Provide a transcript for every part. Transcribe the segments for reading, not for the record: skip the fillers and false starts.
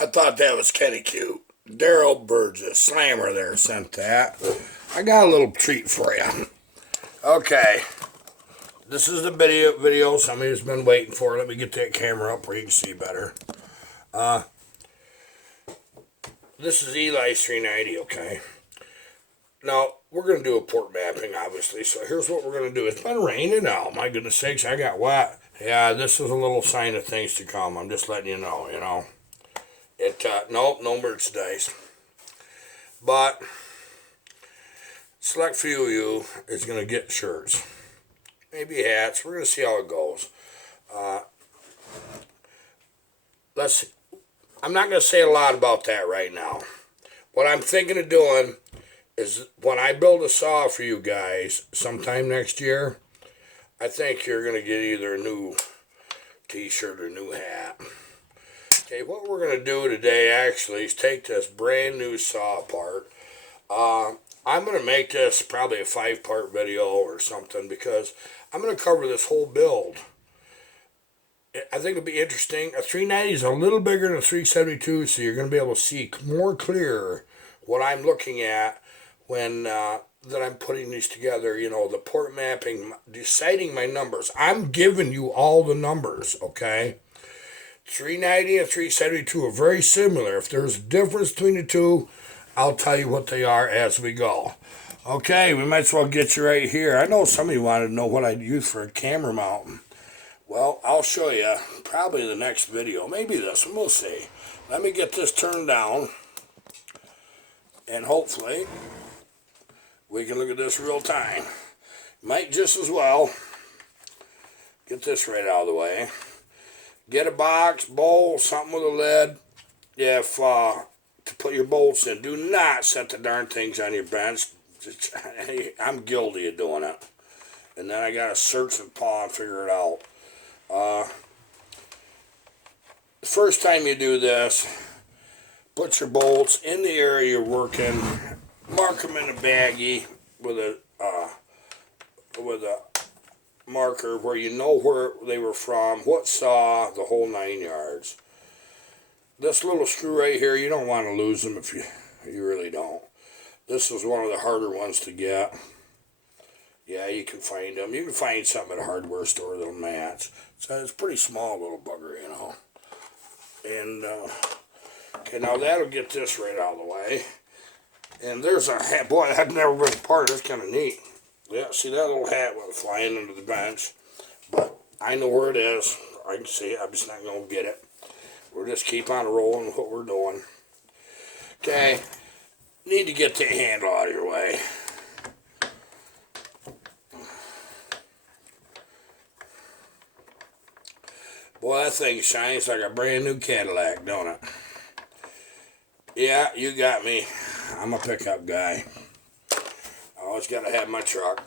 I thought that was kind of cute. Daryl Burgess, Slammer there, sent that. I got a little treat for you. Okay. This is the video somebody's been waiting for. Let me get that camera up where you can see better. This is Eli's 390, okay? Now, we're going to do a port mapping, obviously. So here's what we're going to do. It's been raining now. My goodness sakes, I got wet. Yeah, this is a little sign of things to come. I'm just letting you know, Nope, no merchandise. But select few of you is going to get shirts. Maybe hats. We're going to see how it goes. I'm not going to say a lot about that right now. What I'm thinking of doing is when I build a saw for you guys sometime next year, I think you're going to get either a new t-shirt or a new hat. Okay, what we're going to do today actually is take this brand new saw apart. I'm going to make this probably a 5-part video or something because I'm going to cover this whole build. I think it'll be interesting. A 390 is a little bigger than a 372, so you're going to be able to see more clear what I'm looking at when that I'm putting these together. The port mapping, deciding my numbers. I'm giving you all the numbers, okay? 390 and 372 are very similar. If there's a difference between the two, I'll tell you what they are as we go. Okay, we might as well get you right here. I know somebody wanted to know what I'd use for a camera mount. Well, I'll show you probably in the next video. Maybe this one, we'll see. Let me get this turned down. And hopefully, we can look at this real time. Might just as well get this right out of the way. Get a box, bowl, something with a lid. If to put your bolts in. Do not set the darn things on your bench. I'm guilty of doing it. And then I got to search and paw and figure it out. The first time you do this, put your bolts in the area you're working. Mark them in a baggie with a marker where you know where they were from, what saw, the whole 9 yards. This little screw right here, you don't want to lose them if you really don't. This is one of the harder ones to get. Yeah, you can find them. You can find something at a hardware store that'll match. So it's a pretty small little bugger, And, okay, now that'll get this right out of the way. And there's a hat. Boy, I've never been apart. That's kind of neat. Yeah, see that little hat went flying under the bench. But I know where it is. I can see it. I'm just not going to get it. We'll just keep on rolling with what we're doing. Okay. Need to get the handle out of your way. Boy, that thing shines like a brand new Cadillac, don't it? Yeah, you got me. I'm a pickup guy. I always got to have my truck.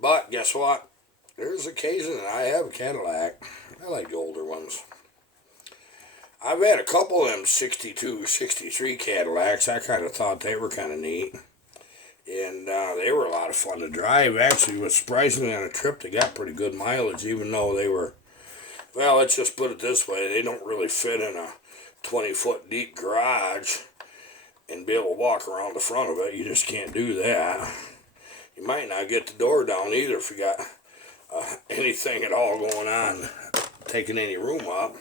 But guess what? There's occasion that I have a Cadillac. I like the older ones. I've had a couple of them 62, 63 Cadillacs. I kind of thought they were kind of neat. And they were a lot of fun to drive. Actually, was surprisingly on a trip, they got pretty good mileage, even though they were, well, let's just put it this way. They don't really fit in a 20-foot deep garage and be able to walk around the front of it. You just can't do that. You might not get the door down either if you got anything at all going on, taking any room up.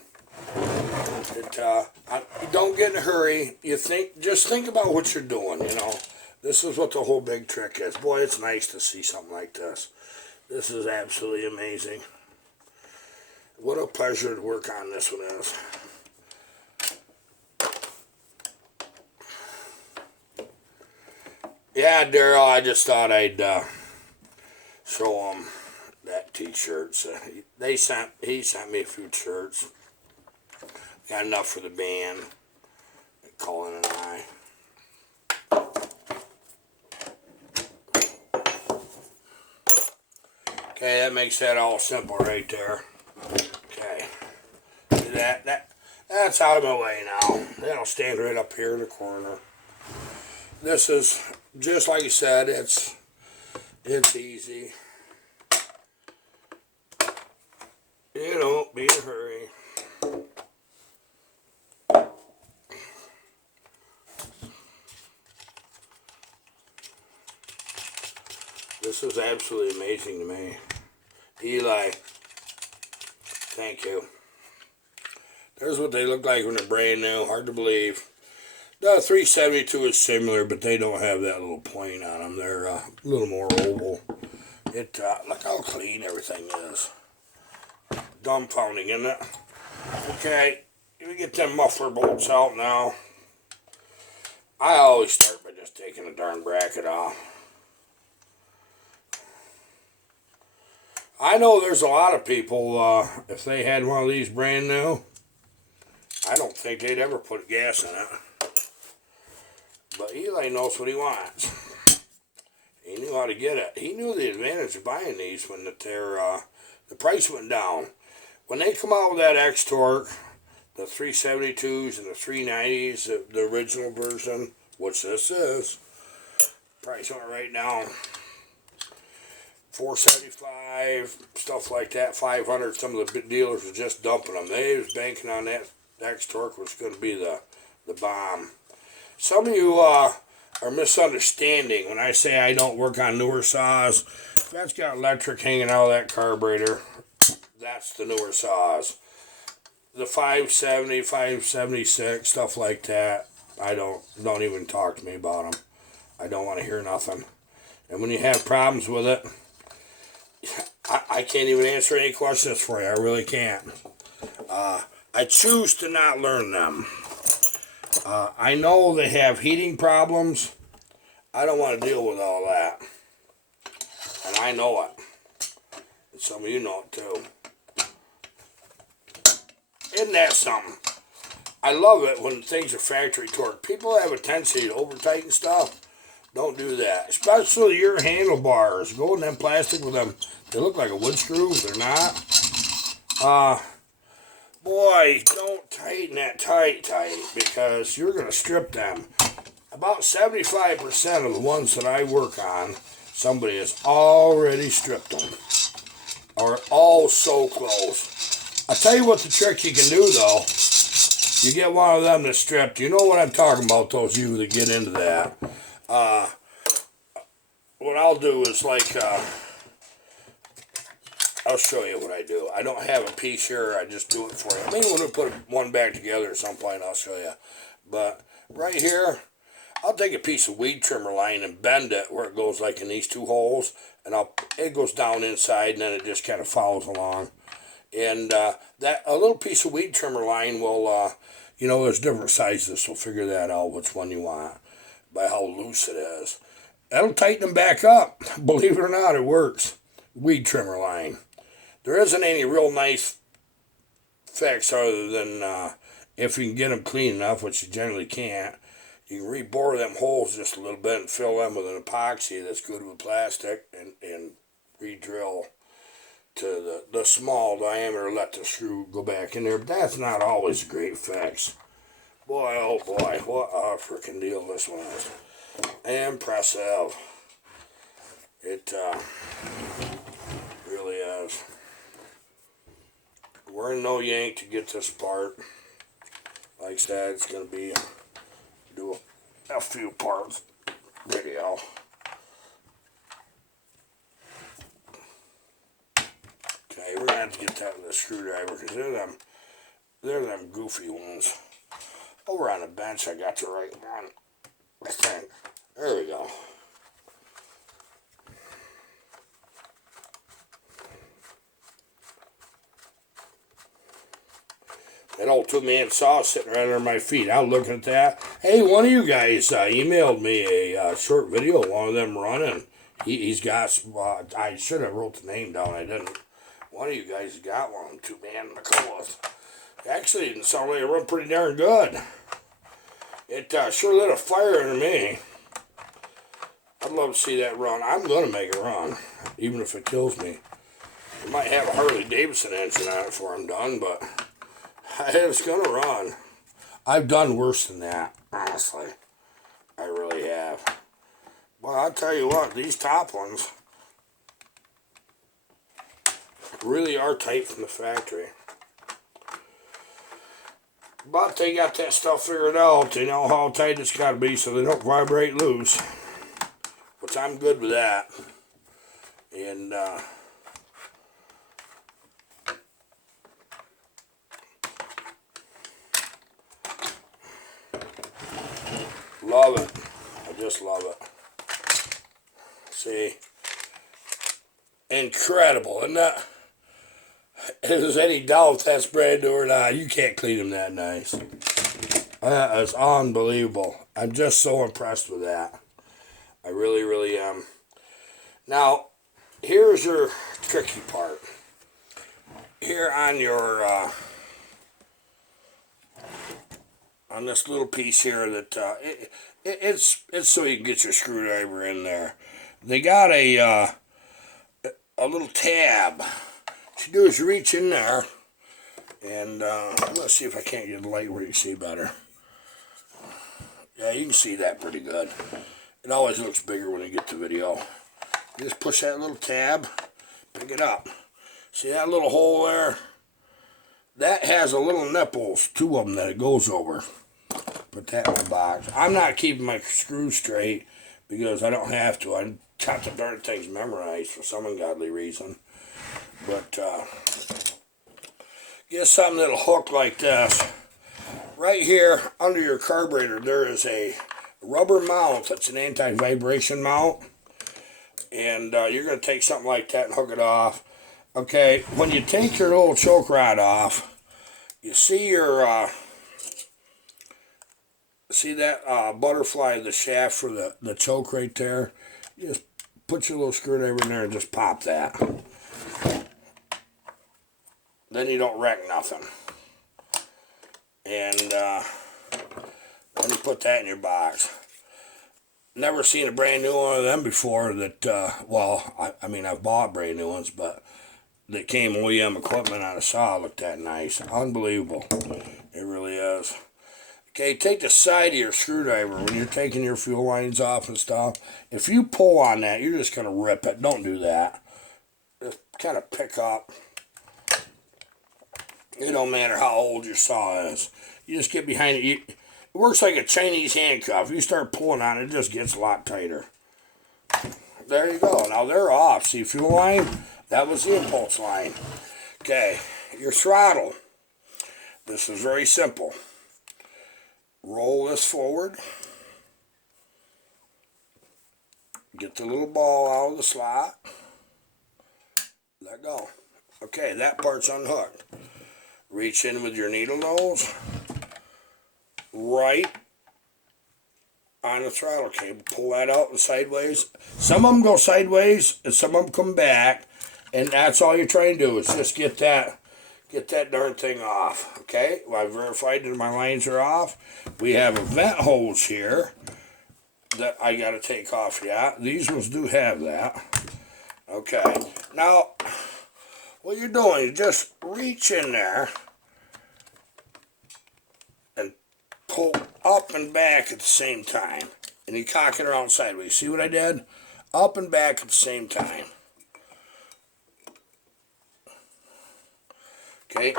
Don't get in a hurry. Just think about what you're doing, This is what the whole big trick is. Boy, it's nice to see something like this. This is absolutely amazing. What a pleasure to work on this one is. Yeah, Daryl, I just thought I'd show them that t-shirt. So he sent me a few shirts. Got enough for the band. Colin and I. Okay, that makes that all simple right there. Okay. See that's out of my way now. That'll stand right up here in the corner. This is, just like you said, it's easy. You don't be in a hurry. This is absolutely amazing to me. Eli, thank you. There's what they look like when they're brand new. Hard to believe. The 372 is similar, but they don't have that little point on them. They're a little more oval. Look how clean everything is. Dumbfounding, isn't it? Okay, we get them muffler bolts out now. I always start by just taking the darn bracket off. I know there's a lot of people, if they had one of these brand new, I don't think they'd ever put gas in it. But Eli knows what he wants. He knew how to get it. He knew the advantage of buying these when the price went down. When they come out with that X-Torque, the 372s and the 390s, the original version, which this is, price went right down. $475, stuff like that, $500. Some of the dealers were just dumping them. They was banking on that X-Torque was going to be the bomb. Some of you are misunderstanding when I say I don't work on newer saws. If that's got electric hanging out of that carburetor, that's the newer saws. The 570, 576, stuff like that, don't even talk to me about them. I don't want to hear nothing. And when you have problems with it, I can't even answer any questions for you. I really can't. I choose to not learn them. I know they have heating problems. I don't want to deal with all that. And I know it. And some of you know it too. Isn't that something? I love it when things are factory torque. People have a tendency to over-tighten stuff. Don't do that. Especially your handlebars. Go in them plastic with them. They look like a wood screw. They're not. Boy, don't tighten that tight, because you're going to strip them. About 75% of the ones that I work on, somebody has already stripped them. Or all so close. I'll tell you what the trick you can do, though. You get one of them that's stripped. You know what I'm talking about, those of you that get into that. What I'll do is I'll show you what I do. I don't have a piece here. I just do it for you. Maybe when we put one back together at some point, I'll show you. But right here, I'll take a piece of weed trimmer line and bend it where it goes like in these two holes. And it goes down inside, and then it just kind of follows along. And a little piece of weed trimmer line will, there's different sizes, so figure that out, which one you want, by how loose it is. That'll tighten them back up. Believe it or not, it works. Weed trimmer line. There isn't any real nice fix other than if you can get them clean enough, which you generally can't. You can rebore them holes just a little bit and fill them with an epoxy that's good with plastic and re-drill to the small diameter, let the screw go back in there. But that's not always a great fix. Boy, oh boy, what a freaking deal this one is. Impressive. It really is. We're in no yank to get this apart. Like I said, it's going to be do a few parts video. Okay, we're going to have to get that with a screwdriver because they're them goofy ones. Over on the bench, I got the right one, I think. There we go. That old 2-man saw sitting right under my feet. I was looking at that. Hey, one of you guys emailed me a short video of one of them running. He's got, I should have wrote the name down. I didn't. One of you guys got one, 2-man McCullough. Actually, it didn't sound like it run pretty darn good. It sure lit a fire under me. I'd love to see that run. I'm going to make it run, even if it kills me. It might have a Harley Davidson engine on it before I'm done, but it's going to run. I've done worse than that, honestly. I really have. Well, I'll tell you what, these top ones really are tight from the factory. But they got that stuff figured out. They know how tight it's got to be so they don't vibrate loose. Which I'm good with that. And love it. I just love it. See? Incredible, isn't that? If there's any doubt that's brand new or not, you can't clean them that nice. That is unbelievable. I'm just so impressed with that. I really, really am. Now, here's your tricky part. Here on your, on this little piece here that, it's so you can get your screwdriver in there. They got a little tab. What you do is you reach in there, and let's see if I can't get the light where you see better. Yeah, you can see that pretty good. It always looks bigger when you get the video. You just push that little tab, pick it up. See that little hole there? That has a little nipples, 2 of them that it goes over. Put that in the box. I'm not keeping my screws straight because I don't have to. I got the darn things memorized for some ungodly reason. But get something that'll hook like this. Right here under your carburetor there is a rubber mount that's an anti-vibration mount. And you're going to take something like that and hook it off. Okay, when you take your little choke rod off, you see your, see that butterfly, the shaft for the choke right there? You just put your little screwdriver in there and just pop that. Then you don't wreck nothing. And then you put that in your box. Never seen a brand new one of them before that, well, I mean, I've bought brand new ones, but that came OEM equipment on a saw looked that nice. Unbelievable. It really is. Okay, take the side of your screwdriver when you're taking your fuel lines off and stuff. If you pull on that, you're just going to rip it. Don't do that. Just kind of pick up. It don't matter how old your saw is. You just get behind it. It works like a Chinese handcuff. You start pulling on it, it just gets a lot tighter. There you go. Now they're off. See, fuel line? That was the impulse line. Okay, your throttle. This is very simple. Roll this forward. Get the little ball out of the slot. Let go. Okay, that part's unhooked. Reach in with your needle nose. Right on the throttle cable. Pull that out and sideways. Some of them go sideways and some of them come back. And that's all you're trying to do is just get that darn thing off. Okay, well, I verified that my lines are off. We have a vent hose here that I got to take off yet. These ones do have that. Okay, now what you're doing, you just reach in there and pull up and back at the same time. And you cock it around sideways. See what I did? Up and back at the same time. Okay,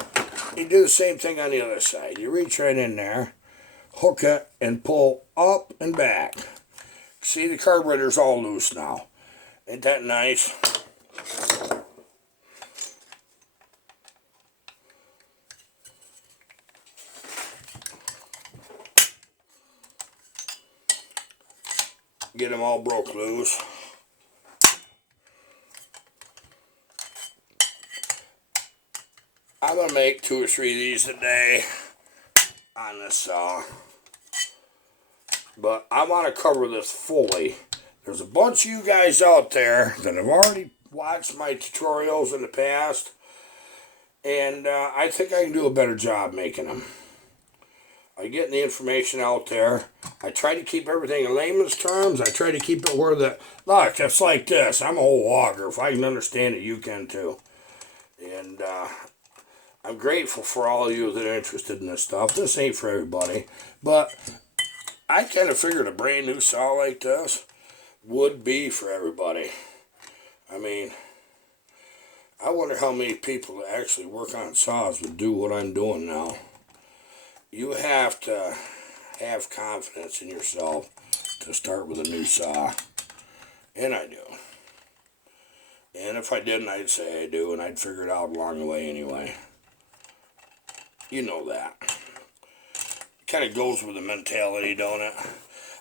you do the same thing on the other side. You reach right in there, hook it, and pull up and back. See, the carburetor's all loose now. Ain't that nice? Get them all broke loose. I'm going to make 2 or 3 of these a day on this saw. But I want to cover this fully. There's a bunch of you guys out there that have already watched my tutorials in the past. And I think I can do a better job making them. I get the information out there. I try to keep everything in layman's terms. I try to keep it where look, it's like this. I'm a whole logger. If I can understand it, you can too. And I'm grateful for all of you that are interested in this stuff. This ain't for everybody. But I kind of figured a brand new saw like this would be for everybody. I mean, I wonder how many people that actually work on saws would do what I'm doing now. You have to have confidence in yourself to start with a new saw. And I do. And if I didn't, I'd say I do, and I'd figure it out along the way anyway. You know that. Kind of goes with the mentality, don't it?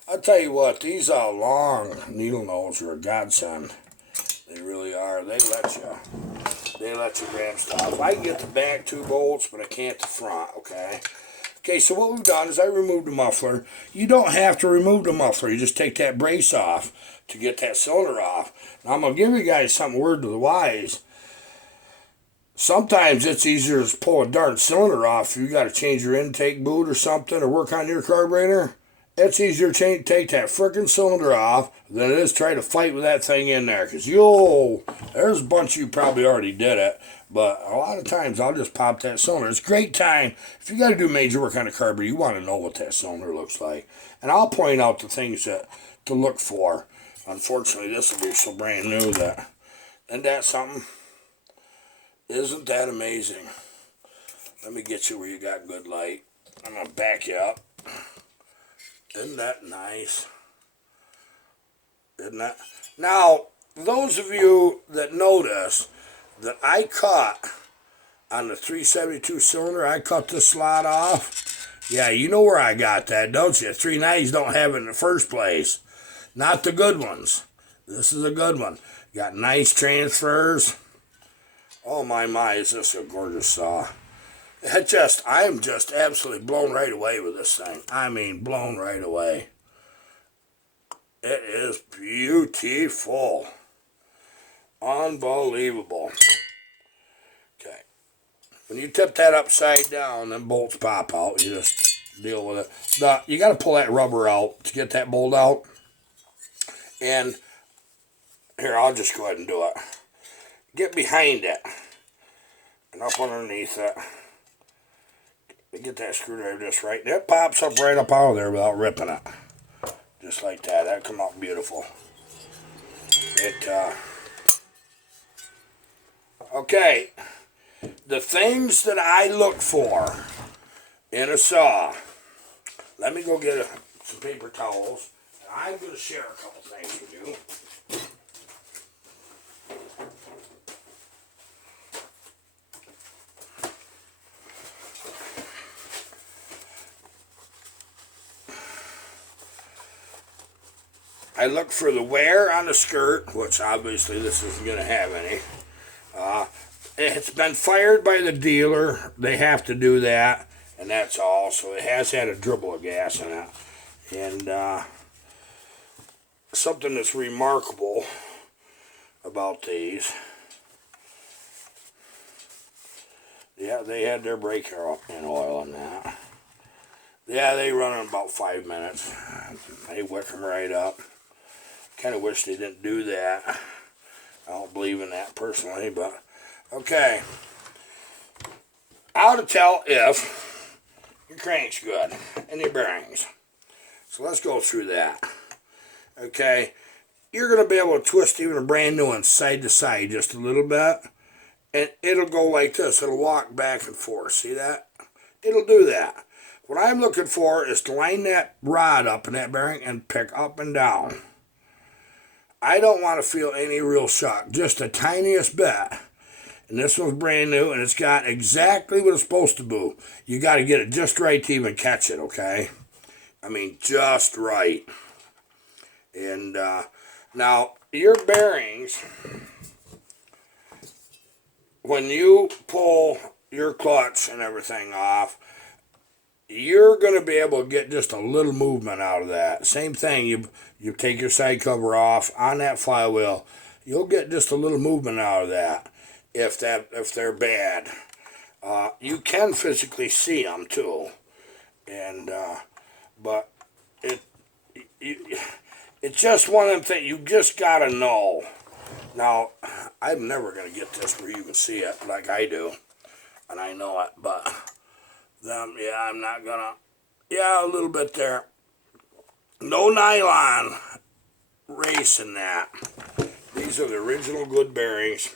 I'll tell you what, these long needle nose are a godsend. They really are. They let you grab stuff. I can get the back 2 bolts, but I can't the front, okay? Okay, so what we've done is I removed the muffler. You don't have to remove the muffler. You just take that brace off to get that cylinder off. Now, I'm going to give you guys something word to the wise. Sometimes it's easier to pull a darn cylinder off if you got to change your intake boot or something or work on your carburetor. It's easier to take that frickin' cylinder off than it is try to fight with that thing in there. Because there's a bunch of you probably already did it. But a lot of times I'll just pop that cylinder. It's a great time. If you got to do major work on a carburetor, you want to know what that cylinder looks like. And I'll point out the things to look for. Unfortunately, this will be so brand new that. Isn't that something? Isn't that amazing? Let me get you where you got good light. I'm going to back you up. Isn't that nice? Isn't that? Now, those of you that notice that I cut on the 372 cylinder, I cut the slot off. Yeah, you know where I got that, don't you? 390s don't have it in the first place. Not the good ones. This is a good one. Got nice transfers. Oh my, is this a gorgeous saw. I'm just absolutely blown right away with this thing. I mean, blown right away. It is beautiful. Unbelievable. Okay. When you tip that upside down, them bolts pop out. You just deal with it. You got to pull that rubber out to get that bolt out. And here, I'll just go ahead and do it. Get behind it. And up underneath it. Get that screwdriver just right. That pops up right up out of there without ripping it. Just like that. That'll come out beautiful. Okay. The things that I look for in a saw. Let me go get some paper towels. I'm going to share a couple things with you. I look for the wear on the skirt, which obviously this isn't going to have any. It's been fired by the dealer. They have to do that, and that's all. So it has had a dribble of gas in it. And something that's remarkable about these. Yeah, they had their brake in oil on that. Yeah, they run in about 5 minutes. They wick them right up. Kind of wish they didn't do that. I don't believe in that personally, but okay. How to tell if your crank's good and your bearings. So let's go through that. Okay, you're going to be able to twist even a brand new one side to side just a little bit, and it'll go like this. It'll walk back and forth. See that? It'll do that. What I'm looking for is to line that rod up in that bearing and pick up and down. I don't want to feel any real shock, just the tiniest bit. And this one's brand new, and it's got exactly what it's supposed to do. You got to get it just right to even catch it, okay? I mean, just right. And now, your bearings, when you pull your clutch and everything off, you're going to be able to get just a little movement out of that. Same thing, you take your side cover off on that flywheel, you'll get just a little movement out of that if they're bad. You can physically see them too, and but it's just one of them things you just got to know. Now, I'm never going to get this where you can see it like I do, and I know it, but yeah, I'm not gonna, yeah, a little bit there. No nylon race in that. These are the original good bearings.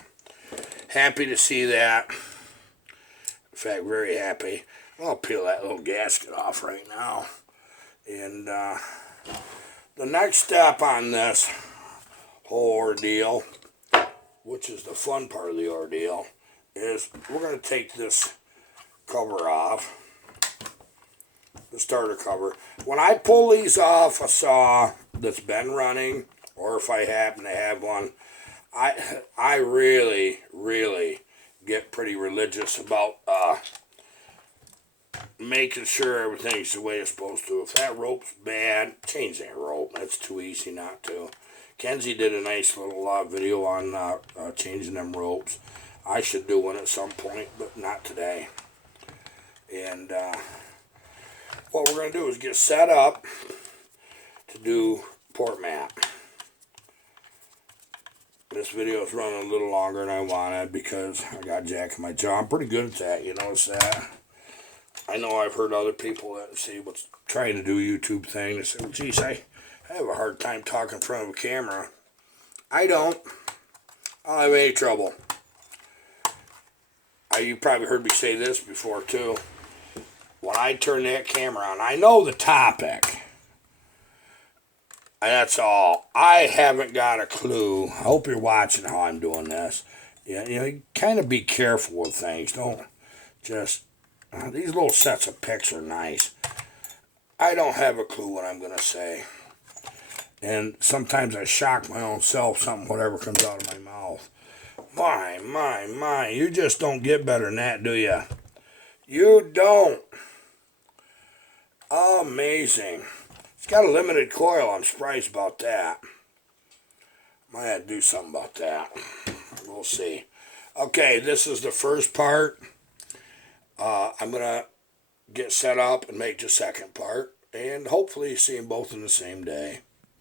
Happy to see that. In fact, very happy. I'll peel that little gasket off right now. And the next step on this whole ordeal which is the fun part of the ordeal, is we're going to take this cover off, the starter cover. When I pull these off a saw that's been running, or if I happen to have one, I really, really get pretty religious about making sure everything's the way it's supposed to. If that rope's bad, change that rope. That's too easy not to. Kenzie did a nice little video on changing them ropes. I should do one at some point, but not today. And what we're going to do is get set up to do port map. This video is running a little longer than I wanted because I got Jack in my jaw. I'm pretty good at that, you notice that? I know I've heard other people that say what's trying to do a YouTube thing. They say, well, geez, I have a hard time talking in front of a camera. I don't. I don't have any trouble. You probably heard me say this before, too. When I turn that camera on, I know the topic. And that's all. I haven't got a clue. I hope you're watching how I'm doing this. Yeah, you kind of be careful with things. Don't just... these little sets of pics are nice. I don't have a clue what I'm going to say. And sometimes I shock my own self, whatever comes out of my mouth. My, you just don't get better than that, do you? You don't. Amazing. It's got a limited coil. I'm surprised about that. Might have to do something about that. We'll see. Okay, this is the first part. I'm going to get set up and make the second part. And hopefully see them both in the same day.